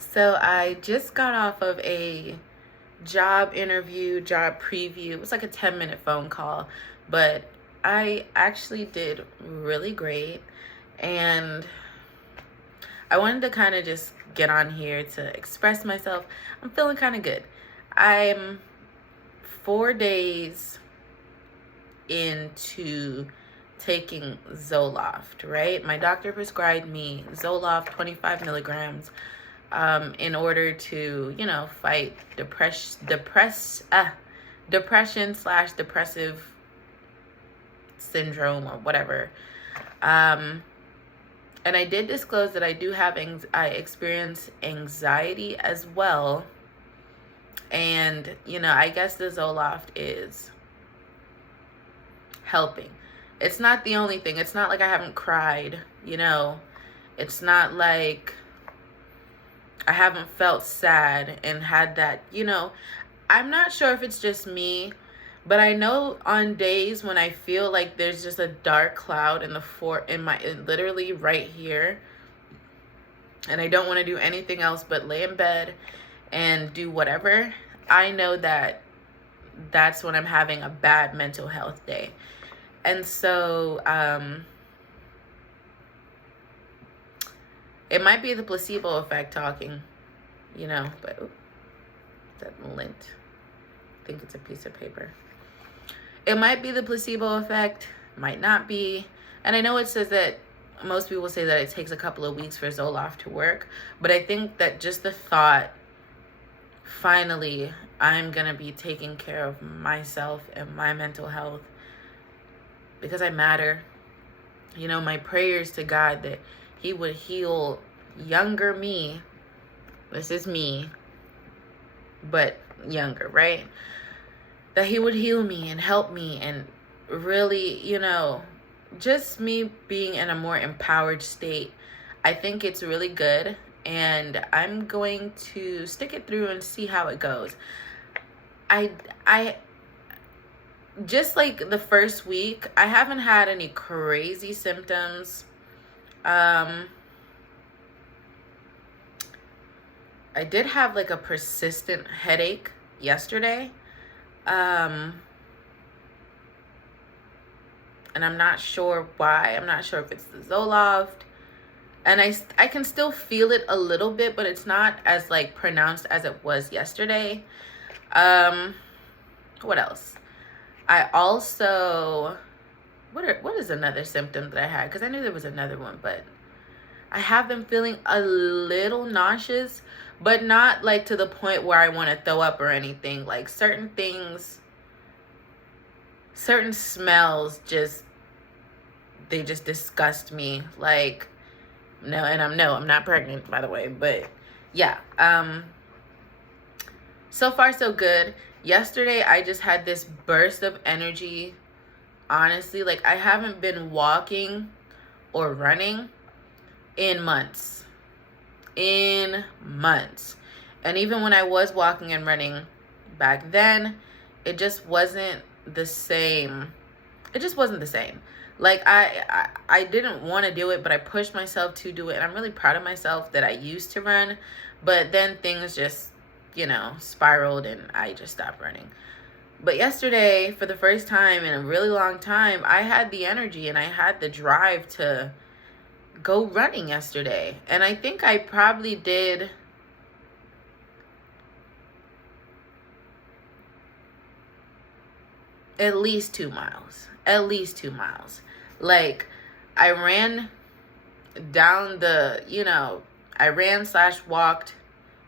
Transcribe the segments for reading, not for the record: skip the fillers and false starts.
So I just got off of a job interview, job preview. It was like a 10-minute phone call, but I actually did really great. And I wanted to kind of just get on here to express myself. I'm feeling kind of good. I'm 4 days into taking Zoloft, right? My doctor prescribed me Zoloft 25 milligrams in order to, fight depression slash depressive syndrome or whatever. And I did disclose that I do have, I experience anxiety as well. And, I guess the Zoloft is helping. It's not the only thing. It's not like I haven't cried, It's not like I haven't felt sad and had that, I'm not sure if it's just me, but I know on days when I feel like there's just a dark cloud literally right here, and I don't want to do anything else but lay in bed and do whatever, I know that that's when I'm having a bad mental health day. And so, it might be the placebo effect talking, but that lint. I think it's a piece of paper. It might be the placebo effect, might not be. And I know it says that most people say that it takes a couple of weeks for Zoloft to work, but I think that just the thought, finally, I'm going to be taking care of myself and my mental health because I matter. My prayers to God that He would heal younger me. This is me, but younger, right? That He would heal me and help me and really, just me being in a more empowered state. I think it's really good, and I'm going to stick it through and see how it goes. I just like the first week, I haven't had any crazy symptoms. I did have like a persistent headache yesterday. And I'm not sure why. I'm not sure if it's the Zoloft. And I can still feel it a little bit, but it's not as like pronounced as it was yesterday. What else? I also, what is another symptom that I had? Because I knew there was another one, but I have been feeling a little nauseous, but not like to the point where I want to throw up or anything. Like certain things, certain smells they just disgust me. Like, no, and I'm not pregnant, by the way, but yeah. So far so good. Yesterday I just had this burst of energy. Honestly, like I haven't been walking or running in months. And even when I was walking and running back then, it just wasn't the same. Like I didn't want to do it, but I pushed myself to do it, and I'm really proud of myself that I used to run, but then things just spiraled and I just stopped running. But yesterday, for the first time in a really long time, I had the energy and I had the drive to go running yesterday. And I think I probably did at least 2 miles. Like I ran down I ran slash walked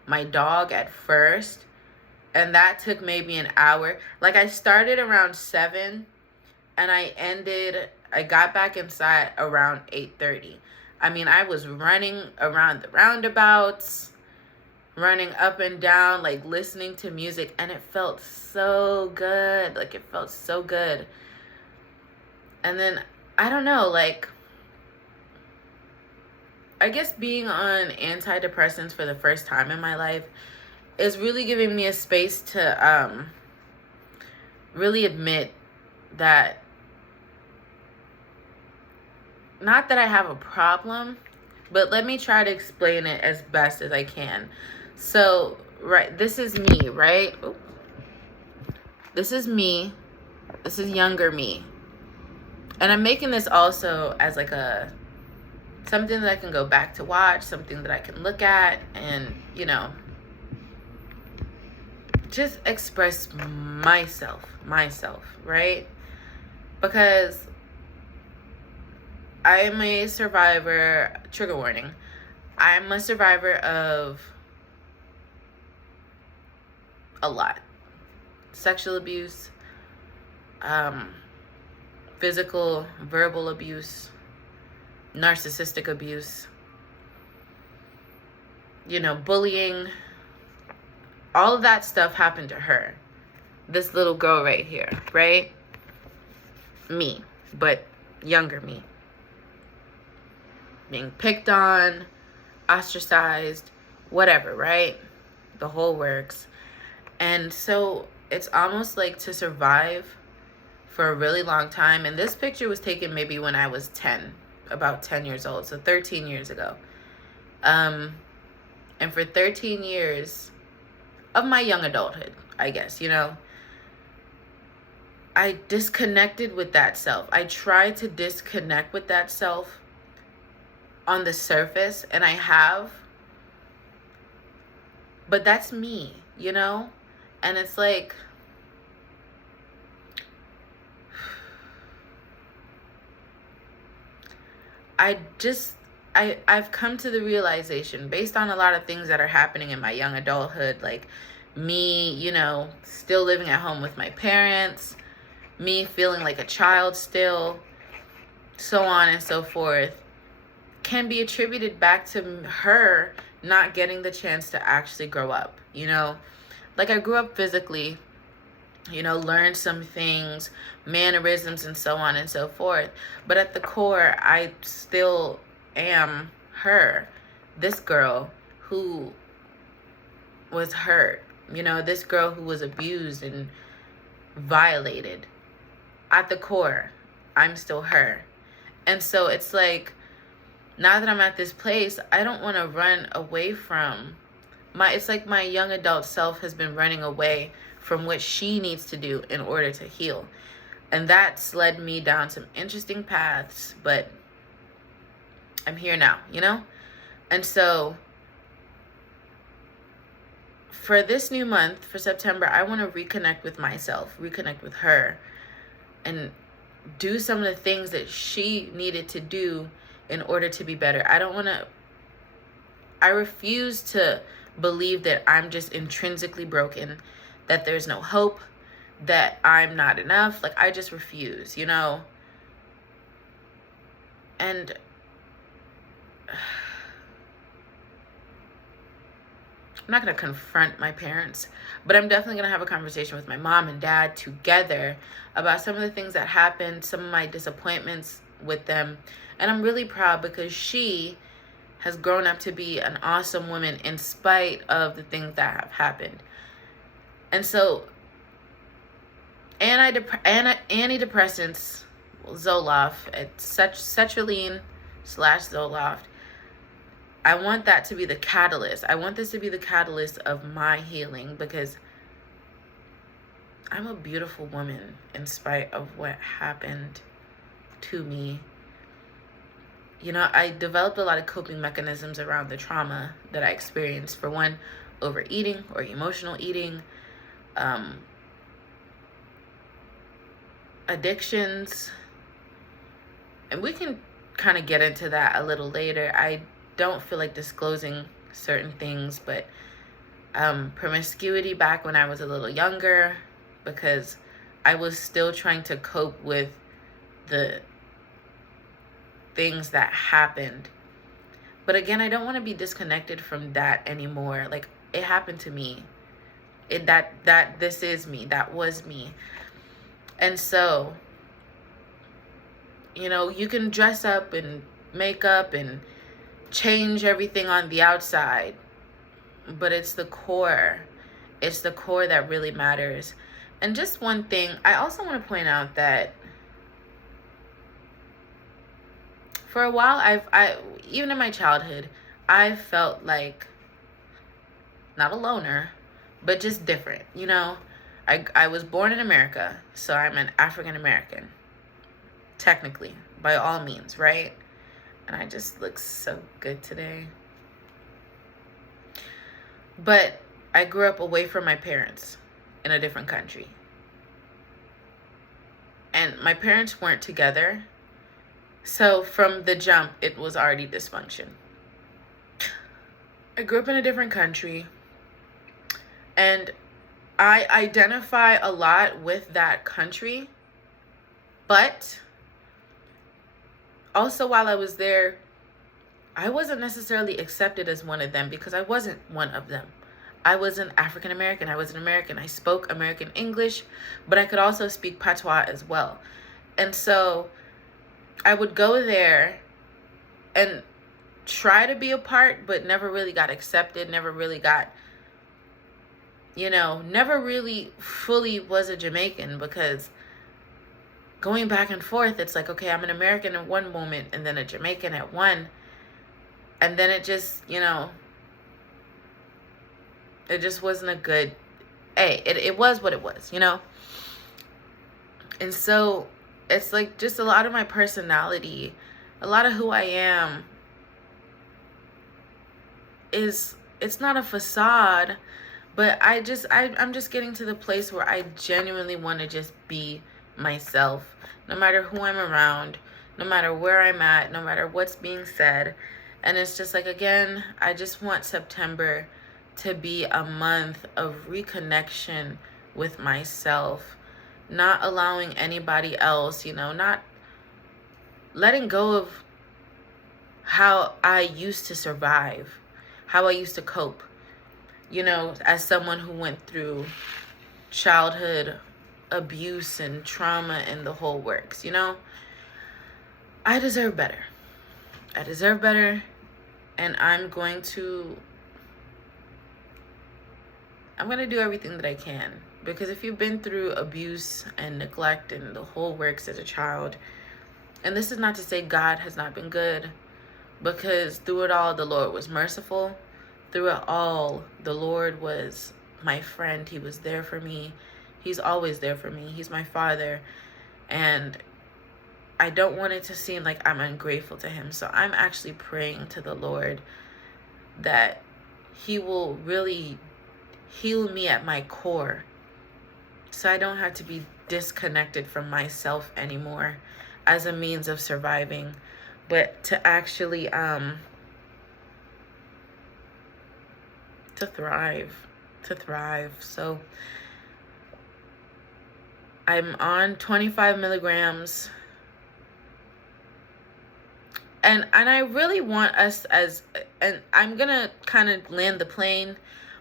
my dog at first, and that took maybe an hour. Like I started around 7 and I got back inside around 8:30. I mean, I was running around the roundabouts, running up and down, like listening to music, and it felt so good. Like it felt so good. And then I don't know, like I guess being on antidepressants for the first time in my life is really giving me a space to really admit that, not that I have a problem, But let me try to explain it as best as I can. So, right, this is me, right? Oop. This is me. This is younger me. And I'm making this also as like a something that I can go back to watch, something that I can look at and, you know, just express myself, right? Because I am a survivor, trigger warning, I'm a survivor of a lot. Sexual abuse, physical, verbal abuse, narcissistic abuse, you know, bullying. All of that stuff happened to her. This little girl right here, right? Me, but younger me. Being picked on, ostracized, whatever, right? The whole works. And so it's almost like to survive for a really long time. And this picture was taken maybe when I was 10, about 10 years old, so 13 years ago. And for 13 years of my young adulthood, I guess, you know, I disconnected with that self. I tried to disconnect with that self on the surface, and I have. But that's me, you know? And it's like, I've come to the realization, based on a lot of things that are happening in my young adulthood, like me, you know, still living at home with my parents, me feeling like a child still, so on and so forth, can be attributed back to her not getting the chance to actually grow up, you know? Like, I grew up physically, you know, learned some things, mannerisms and so on and so forth. But at the core, I still am her, this girl who was hurt, you know, this girl who was abused and violated. At the core, I'm still her. And so it's like, now that I'm at this place, I don't want to run away from it's like my young adult self has been running away from what she needs to do in order to heal. And that's led me down some interesting paths, but I'm here now, you know? And so for this new month, for September, I want to reconnect with myself, reconnect with her, and do some of the things that she needed to do in order to be better. I refuse to believe that I'm just intrinsically broken, that there's no hope, that I'm not enough. Like, I just refuse, you know? And I'm not going to confront my parents, but I'm definitely going to have a conversation with my mom and dad together about some of the things that happened, some of my disappointments with them. And I'm really proud because she has grown up to be an awesome woman in spite of the things that have happened. And so antidepressants, Zoloft, Sertraline / Zoloft, I want that to be the catalyst. I want this to be the catalyst of my healing, because I'm a beautiful woman in spite of what happened to me. You know, I developed a lot of coping mechanisms around the trauma that I experienced. For one, overeating or emotional eating, addictions. And we can kind of get into that a little later. I don't feel like disclosing certain things, but promiscuity back when I was a little younger, because I was still trying to cope with the things that happened. But again, I don't want to be disconnected from that anymore. Like, it happened to me. This is me. That was me. And so, you know, you can dress up and make up and change everything on the outside, but it's the core. It's the core that really matters. And just one thing, I also want to point out that For a while, even in my childhood, I felt like not a loner, but just different. You know, I was born in America, so I'm an African American, technically, by all means, right? And I just look so good today. But I grew up away from my parents in a different country. And my parents weren't together. So from the jump, it was already dysfunction. I grew up in a different country. And I identify a lot with that country. But also while I was there, I wasn't necessarily accepted as one of them because I wasn't one of them. I was an African American. I was an American. I spoke American English, but I could also speak patois as well. And so I would go there and try to be a part, but never really got accepted, never really got, never really fully was a Jamaican, because going back and forth, it's like, okay, I'm an American at one moment and then a Jamaican at one. And then it just, it just wasn't a good, it was what it was, And so it's like just a lot of my personality, a lot of who I am it's not a facade, but I'm just getting to the place where I genuinely want to just be myself, no matter who I'm around, no matter where I'm at, no matter what's being said. And it's just like, again, I just want September to be a month of reconnection with myself, not allowing anybody else, not letting go of how I used to survive, how I used to cope, as someone who went through childhood abuse and trauma and the whole works, I deserve better. I deserve better, and I'm going to do everything that I can, because if you've been through abuse and neglect and the whole works as a child, and this is not to say God has not been good, because through it all, the Lord was merciful. Through it all, the Lord was my friend. He was there for me. He's always there for me. He's my father. And I don't want it to seem like I'm ungrateful to him. So I'm actually praying to the Lord that he will really heal me at my core, so I don't have to be disconnected from myself anymore as a means of surviving, but to actually to thrive. So I'm on 25 milligrams, and I really want us and I'm gonna kind of land the plane,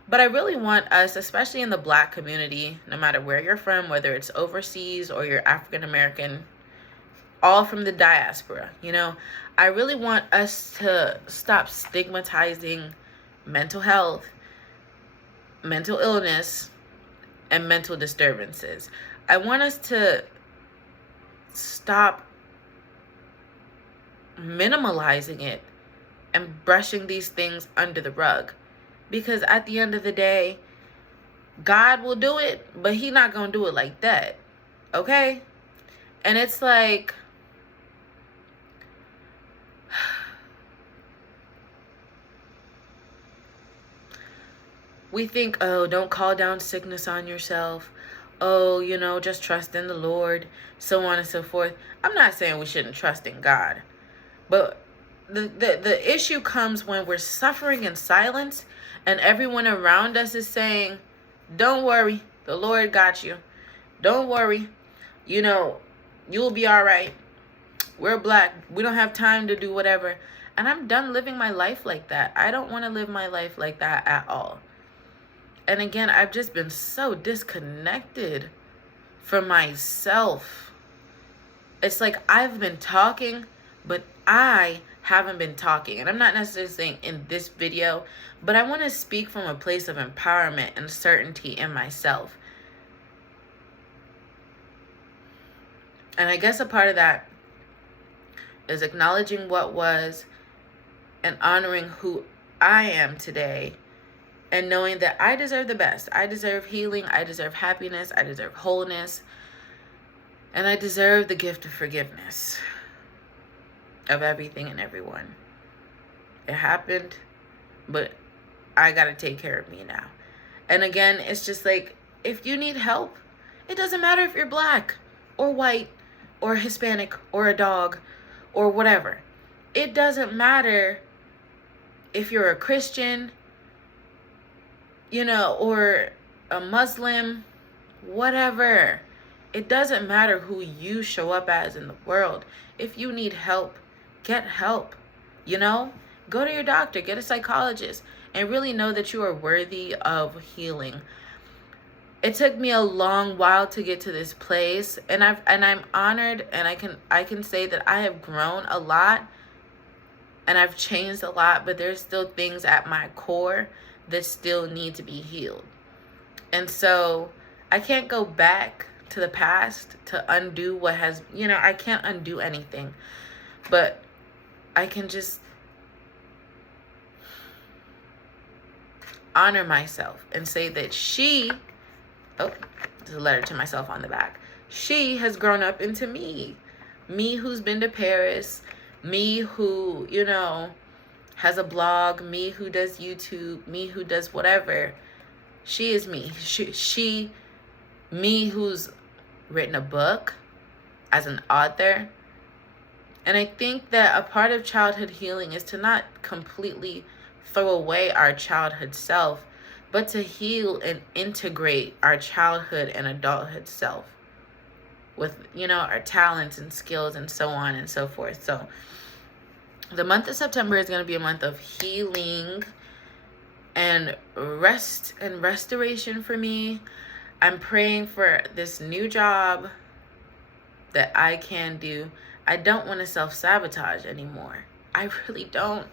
but I really want us, especially in the Black community, no matter where you're from, whether it's overseas or you're African American, all from the diaspora, I really want us to stop stigmatizing mental health, mental illness, and mental disturbances. I want us to stop minimalizing it and brushing these things under the rug, because at the end of the day, God will do it, but he's not gonna do it like that, okay? And it's like, we think, oh, don't call down sickness on yourself. Oh, just trust in the Lord, so on and so forth. I'm not saying we shouldn't trust in God, but the issue comes when we're suffering in silence and everyone around us is saying, don't worry, the Lord got you. Don't worry, you'll be all right. We're Black. We don't have time to do whatever. And I'm done living my life like that. I don't want to live my life like that at all. And again, I've just been so disconnected from myself. It's like I've been talking, but I haven't been talking. And I'm not necessarily saying in this video, but I want to speak from a place of empowerment and certainty in myself. And I guess a part of that is acknowledging what was and honoring who I am today, and knowing that I deserve the best. I deserve healing. I deserve happiness. I deserve wholeness. And I deserve the gift of forgiveness of everything and everyone. It happened, but I got to take care of me now. And again, it's just like, if you need help, it doesn't matter if you're black or white or Hispanic or a dog or whatever. It doesn't matter if you're a Christian, or a Muslim, whatever. It doesn't matter who you show up as in the world. If you need help, get help. Go to your doctor, get a psychologist, and really know that you are worthy of healing. It took me a long while to get to this place, and I'm honored, and I can say that I have grown a lot and I've changed a lot, but there's still things at my core that still need to be healed. And so I can't go back to the past to undo what has, I can't undo anything, but I can just honor myself and say that there's a letter to myself on the back. She has grown up into me who's been to Paris, me who, has a blog, me who does YouTube, me who does whatever. She is me. Me who's written a book as an author. And I think that a part of childhood healing is to not completely throw away our childhood self, but to heal and integrate our childhood and adulthood self with, our talents and skills and so on and so forth. So the month of September is going to be a month of healing and rest and restoration for me. I'm praying for this new job that I can do. I don't want to self-sabotage anymore. I really don't.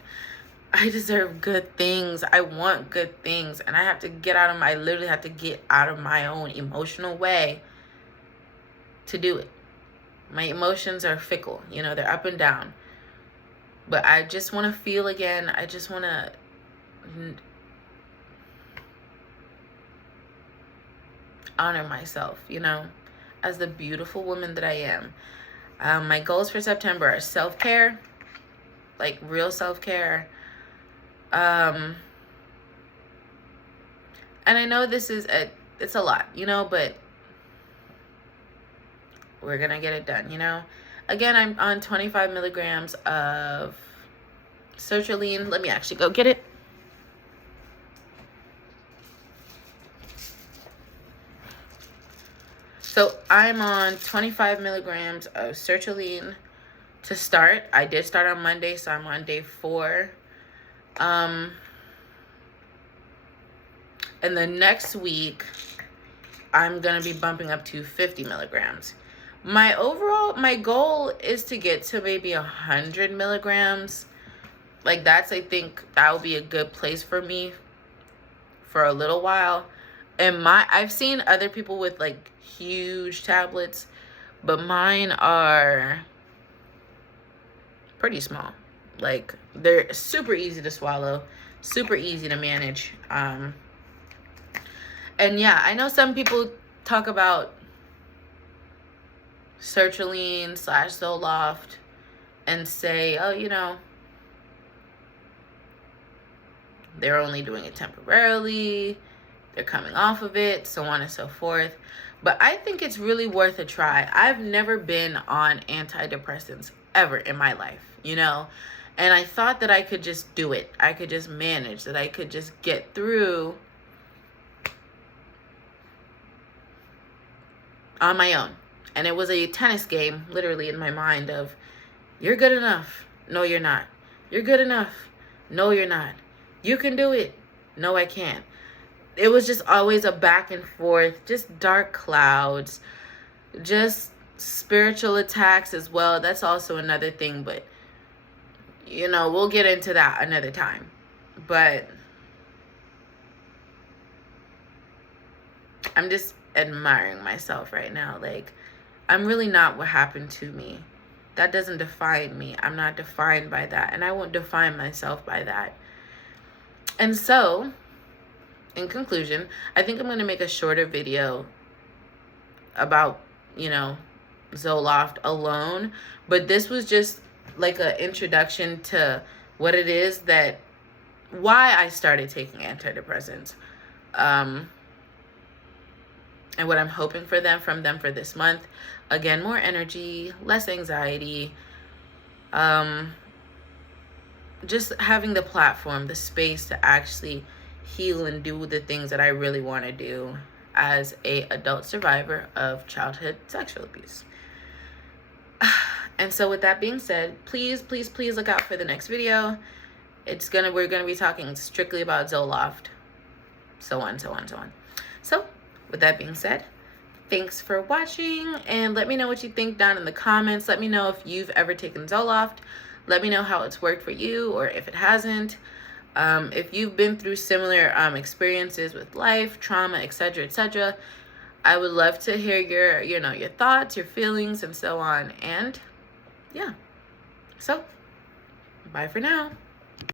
I deserve good things. I want good things. And I literally have to get out of my own emotional way to do it. My emotions are fickle. They're up and down. But I just want to feel again. I just want to honor myself, as the beautiful woman that I am. My goals for September are self-care, like real self-care. And I know this is it's a lot, but we're going to get it done, Again, I'm on 25 milligrams of Sertraline. Let me actually go get it. So I'm on 25 milligrams of Sertraline to start. I did start on Monday, so I'm on day 4. And the next week, I'm going to be bumping up to 50 milligrams. My goal is to get to maybe 100 milligrams. Like I think that would be a good place for me for a little while. And I've seen other people with like huge tablets, but mine are pretty small. Like they're super easy to swallow, super easy to manage. And yeah, I know some people talk about Sertraline / Zoloft and say, oh, they're only doing it temporarily, they're coming off of it, so on and so forth. But I think it's really worth a try. I've never been on antidepressants ever in my life, and I thought that I could just do it. I could just manage, that I could just get through on my own. And it was a tennis game, literally, in my mind of, you're good enough. No, you're not. You're good enough. No, you're not. You can do it. No, I can't. It was just always a back and forth, just dark clouds, just spiritual attacks as well. That's also another thing, but, we'll get into that another time. But I'm just admiring myself right now. Like, I'm really not what happened to me. That doesn't define me. I'm not defined by that, and I won't define myself by that. And so, in conclusion, I think I'm going to make a shorter video about, Zoloft alone, but this was just like an introduction to what it is why I started taking antidepressants, and what I'm hoping from them for this month. Again, more energy, less anxiety, just having the platform, the space to actually heal and do the things that I really want to do as a adult survivor of childhood sexual abuse. And so with that being said, please look out for the next video. We're gonna be talking strictly about Zoloft, so on. So with that being said, thanks for watching, and let me know what you think down in the comments. Let me know if you've ever taken Zoloft. Let me know how it's worked for you, or if it hasn't. If you've been through similar experiences with life, trauma, etc., I would love to hear your thoughts, your feelings, and so on. And yeah, so bye for now.